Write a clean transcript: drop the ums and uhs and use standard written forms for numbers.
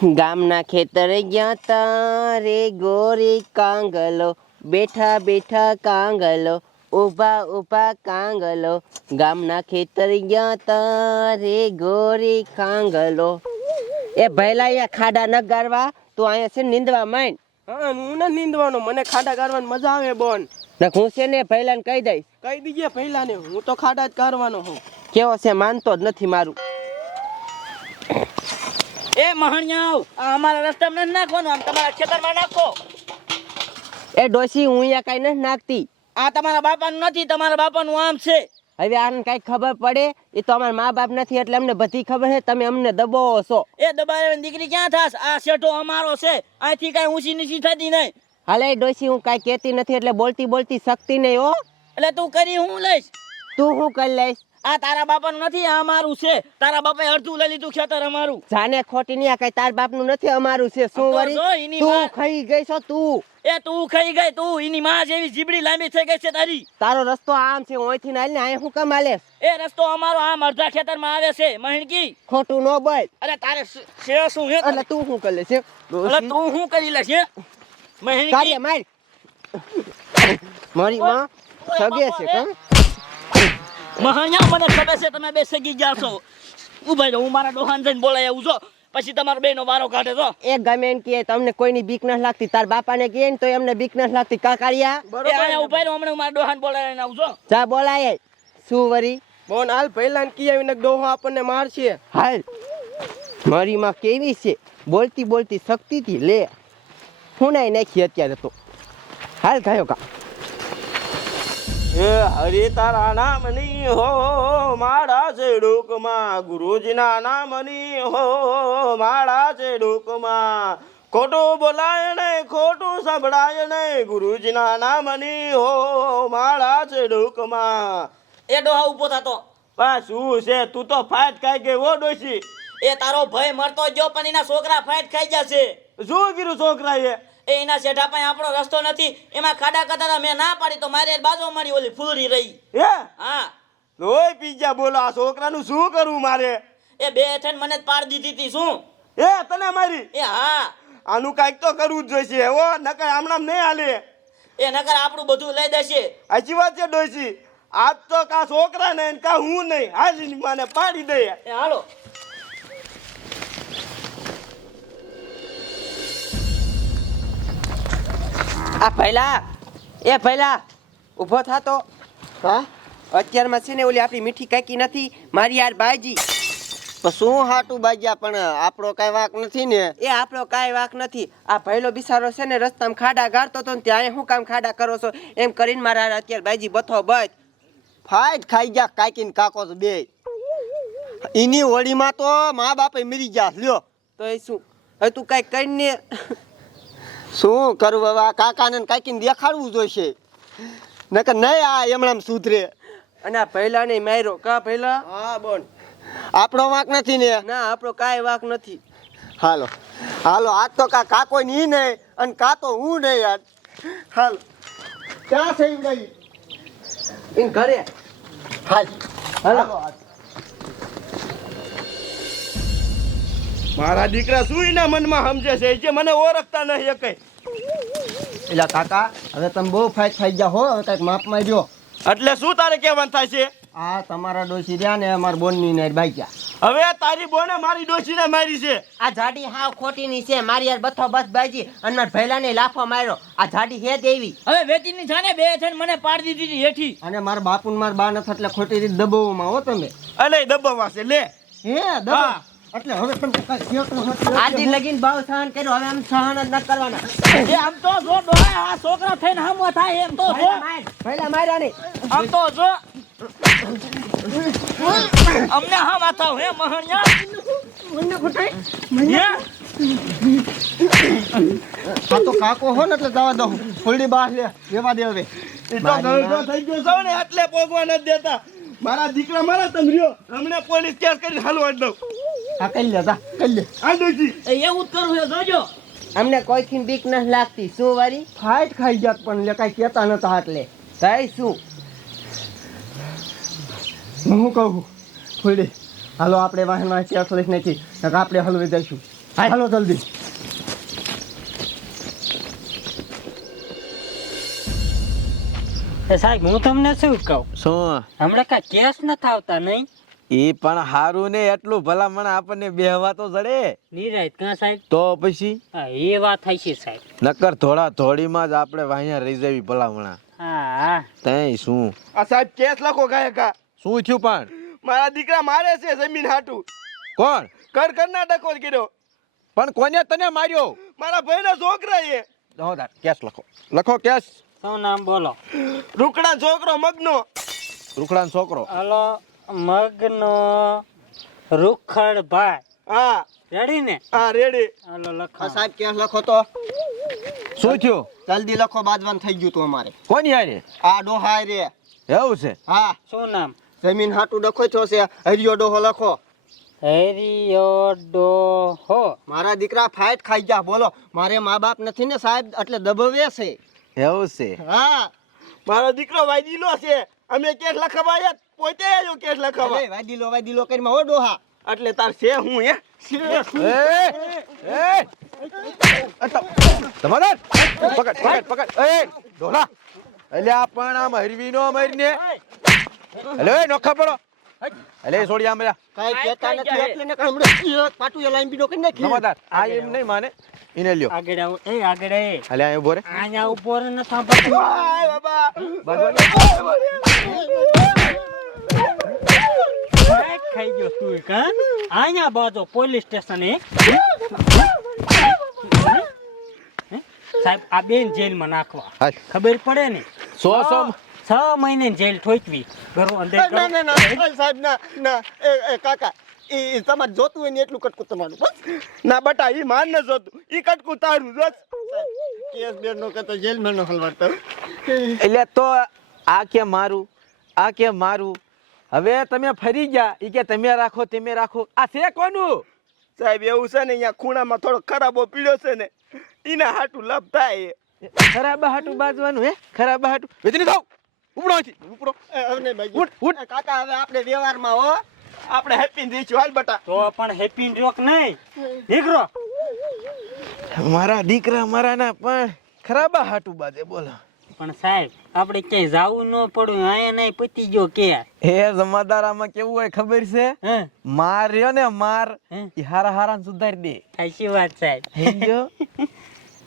ગામના ખેતર ગયા તા રે ગોરી કાંગલો, બેઠા બેઠા કાંગલો, ઊભા ઊભા કાંગલો. ગામના ખેતર ગયા તા રે ગોરી કાંગલો. એ ભૈલા અહીંયા ખાડા ન ગારવા, તું અહીંયા છે નીંદવા માંડ. હા, હું ન નીંદવાનો, મને ખાડા ગારવાની મજા આવે બોન. ને હું છે ને ભૈલાને કહી દઈશ. કહી દીજે પહેલાને, હું તો ખાડા જ ગારવાનો હું. કેવો છે માનતો જ નથી મારું. એ મહણિયાઓ, આ અમારા રસ્તામાં નથી નાખવાનું, આમ તમારા ખેતરમાં નાખો. એ ડોશી, હું અહીંયા કઈ નથી નાખતી. આ તમારા બાપાનું નથી, તમારા બાપાનું આમ છે. હવે આને કઈ ખબર પડે? એ તો અમારા મા બાપ નથી એટલે અમને બધી ખબર છે. તમે અમને દબાવો છો. એ દબાવવાની દીકરી ક્યાં થાસ? આ શેઠો અમારો છે, અહીંથી કઈ ઊંચી નીચી થતી નહીં. હાલે ડોશી, હું કઈ કહેતી નથી એટલે બોલતી બોલતી શકતી નહીં હો. એટલે તું કરી હું લઈશ? તું શું કરી લઈશ? આ તારા બાપાનું નથી, આ અમારું છે. તારા બાપાએ અડધું લઈ લીધું ખેતર અમારું. જાને ખોટી નહીં, આ કઈ તાર બાપનું નથી, અમારું છે. શું તો વળી જો એની તું વાત. ખાઈ ગઈ છો તું? એ તું ખાઈ ગઈ, તું એની માં જેવી જીબડી લાંબી થઈ ગઈ છે તારી. તારો રસ્તો આમ છે, ઓયથી નાલ ને અહીંયા શું કામ હાલે? એ રસ્તો અમારો આમ અડધા ખેતરમાં આવે છે મહેણકી. ખોટું ન બોલ. અરે તારે છે શું હે? એટલે તું શું કરી લેશે? એટલે તું શું કરી લેશ હે? મહેણકી કાર્ય માર. મારી માં સગે છે કા? મહાણિયા, મને ખબર છે તમે બે સગી ગયા છો. ઉભા રહો, હું મારા ડોહાન જઈને બોલાય આવું છો, પછી તમારો બેનો વારો કાઢે છો. એ ગમે એમ કહે, તમને કોઈની બીક નથી લાગતી. તાર બાપાને કહે ને તો એમને બીક નથી લાગતી. કાકારિયા એ આયા ઉભા રહો, હમણાં હું મારા ડોહાન બોલાવીને આવું છો. જા બોલાય. શું વરી? બોન હાલ પહેલાને કી આવીને ડોહો આપણને મારશે. હાલ. મારી માં કેવી છે, બોલતી બોલતી શક્તિથી લે હુનાઈ નાખી અત્યારે તો. હાલ ગયો કા. હે હરિ તારા નામની હો માળા છે ડોકમાં, ગુરુજીના નામની હો માળા છે ડોકમાં. ખોટું બોલાય ને ખોટું સંભળાય ને, ગુરુજીના નામની હો માળા છે ડોકમાં. એ ડોહા ઉભો થતો. બસ શું છે, તું તો ફાટ ખાઈ ગઈ હો ડોશી. એ તારો ભાઈ મરતો ગયો પણ એના છોકરા ફાઈટ ખાઈ ગયા છે. શું કીધું છોકરાએ? એ એના શેઠા પાસે આપણો રસ્તો નથી, એમાં ખાડા કતારા મેં ના પાડી તો મારી બાજુ મારી ઓલી ફૂલડી રહી. હે હા, લોહી પીજા બોલો, આ છોકરાનું શું કરવું મારે? એ બે હેઠળ મને જ પાડી દીધી હતી. શું? હે તને મારી? એ હા, આનું કાંઈક તો કરવું જ જોઈશે હો, નકર હમણાં નહીં હાલે. એ નકર આપણું બધું લઈ દેશે. સાચી વાત છે ડોશી, આજ તો કા છોકરા ને કા હું નહીં, હાજી મને પાડી દે. એ હાલો. આ પહેલા, એ પહેલા ઊભો થાતો. હા, અત્યારમાં છે ને ઓલી આપણી મીઠી કાકી નથી, મારી યાર બાજી. શું હાટું બાજ્યા, પણ આપણો કઈ વાક નથી ને. એ આપણો કાંઈ વાક નથી. આ ભૈલો બિસારો છે ને રસ્તામાં ખાડા ગાળતો હતો ને ત્યાં શું કામ ખાડા કરો છો એમ કરીને મારા અત્યારે બાજી બથો બચ. ફાઈટ ખાઈ ગયા કાકી ને કાકો તો બે. એની હોળીમાં તો મા બાપે મરી ગયા લ્યો. તો એ શું? હવે તું કાંઈક કરીને શું કરવું હવે, આ કાકાને ને કાકીને દેખાડવું જોઈશે, નકર નહીં આ એમણામ સુધરે. અને આ ભૈલાને માર્યો કા ભૈલા? હા બોન, આપણો વાંક નથી ને. ના, આપણો કાંઈ વાક નથી. હાલો હાલો, આજ તો કા કાકો ની નહીં અને કા તો હું નહીં યાર. હાલો ક્યાં થઈ ગઈ? એન ઘરે. હાલ હાલો. મારા દીકરા શું એના મનમાં સમજે છે જે મને ઓળખતા નહીં કઈ. એટલે કાકા હવે તમે બહુ ફાઈટ ખાઈ ગયા હો, હવે કઈક માપમાં દ્યો. એટલે શું તારે કહેવાનું થાય છે? આ તમારા ડોસી રહ્યા ને અમારા બોનની ને બાઈક્યા. હવે તારી બોને મારી ડોશીને મારી છે. આ જાડી હાવ ખોટીની છે, મારી યાર બથો બસ બાજી અને મારા ભૈલાને લાફો માર્યો. આ જાડી હે દેવી. હવે વેચીની જાને બે હેઠળ મને પાડી દીધી હતી હેઠી. અને મારા બાપુ ને મારા બા નથી એટલે ખોટી રીતે દબાવવામાં હો તમે. અલે દબાવવા છે લે. હે દબા એટલે હવે તમે કાંઈ કયો તો નથી. આજી લગીન બહુ સહન કર્યો, હવે આમ સહન જ ન કરવાના. એ આમ તો જો ડોહા આ છોકરા થઈને હામો થાય એમ તો જો. ભૈલા માર્યા નહીં. આમ તો જો અમને હામ આતા હે મહણિયા. આ તો કાકો હો ને એટલે દવા દઉં. ફૂલડી બહાર લે લેવા દે હવે. એ તો ગરડો થઈ ગયો છો ને એટલે પોગવા નથી દેતા. મારા દીકરા મારા તમે રહ્યો, હમણે પોલીસ કેસ કરીને હલવા દઉં. આ કઈ લે જા કઈ લે. આ ડોશી એવું જ કરવું છે જોજો. અમને કોઈથી બીક નથી લાગતી. શું વારી? ફાઈટ ખાઈ ગયા પણ લે કાંઈ કહેતા નતા એટલે. થાય શું? હું કહું ફૂલડી હાલો આપણે વાહનમાં કેસ લઈ નાખી, આપણે હલવી દઈશું. હાલો જલ્દી. સાહેબ હું તમને શું કહું, શું હમણાં કાંઈ કેસ નથી આવતા નહીં? ઈ પણ હારું ને એટલું ભલામણ આપણને બેહવા તો જડે નિરાયત કાં સાહેબ? તો પછી હા એ વાત થાય છે સાહેબ. નકર થોડા થોડીમાં જ આપણે વાહિયા રહી જવી ભલામણા. હા તઈ શું આ સાહેબ કેસ લખો ગાયકા. શું થયું પણ મારા દીકરા મારે છે જમીન હાટું. કોણ કર્ણાટકો કર્યો. પણ કોને તને માર્યો? મારા ભાઈના છોકરા એ. દોદાર કેસ લખો કેસ. શું નામ બોલો? રૂકડા છોકરો મગનો. રૂખડાનો છોકરો. હલો મગનો રૂખડભાઈ. હા રેડી ને? હા રેડી. હલો આ લખો. સાહેબ કેસ લખો તો. શું થયું? જલ્દી લખો, બાજવાનું થઈ ગયું તું અમારે. કોની હારે? આ ડોહાય રે. એવું છે? હા, શું નામ? જમીન હાટું ડખો છો છે. હરિયો ડોહો લખો. હરિયો ડોહો. મારા દીકરા ફાઇટ ખાઈ ગયા. બોલો, મારે મા બાપ નથી ને સાહેબ, એટલે દબાવે છે. એવું છે? હા, મારો દીકરો વાયદીલો છે. અમે કેસ લખવાયા પોતે આવ્યો કેસ લખવા. અરે વાયદીલો કરીમાં હો ડોહા. એટલે તાર છે હું હે તમારે પકડ એ ઢોલા એટલે આ પણ આમ હરવીનો મરીને હેલો એ નોખા પડો એટલે છોડી આમ જા કાઈ કહેતા નથી એટલે ને હમણાં પાટું એ લાઈન બીડો કરી નાખી. નમાદાર આ એમ નહીં માને એને લ્યો આગળ આવો. એ આગળ એ એટલે આ ઉભો રે અહીંયા ઉપર ન સાંભળતું. હાય બાબા. સાહેબ ખાઈ ગયો તું કા? અહીંયા બાજુ પોલીસ સ્ટેશન એ સાહેબ આ બેન જેલમાં નાખવા. હાલ ખબર પડે ને? 100 6 મહિને જેલ ઠોકવી. ઘરો અંદર ના ના ના સાહેબ ના ના એ કાકા એ તમારે જોતું હોય ને એટલું કટકું તમારું બસ. ના બટા ઈ માન ન જોતું ઈ કટકું તારું જોત. કેસ બેન નો કતો જેલમાં નો હલવાડતા. એટલે તો આ કે મારું હવે તમે ફરી ગયા ઈ કે તમે રાખો આ છે કોનું? સાહેબ એવું છે ને અહીંયા ખૂણામાં થોડો ખરાબો પીડ્યો છે ને ઈના હાટું લપ થાય. ખરાબ હાટું બાજવાનું હે? ખરાબ હાટું વેચની થાવ ઉપડો અહીંથી ઉપડો હવે ભાઈ ઉઠ ઉઠ કાકા હવે આપણે વ્યવહારમાં હો. આપણે હેપી દઈશું હાલ બટા. તો પણ હેપી રોક નહીં દીકરો. મારા દીકરા મારાના પણ ખરાબ હાટું બાજે બોલો. પણ સાહેબ આપણે ક્યાંય જાવું ન પડ્યું. અહીંયા નહીં પતી ગયો કે એ જમાદારામાં કેવું હોય ખબર છે? હે માર્યો ને માર હે? ઈ હારા હારા સુધારી દે. સાચી વાત સાહેબ. સમજો?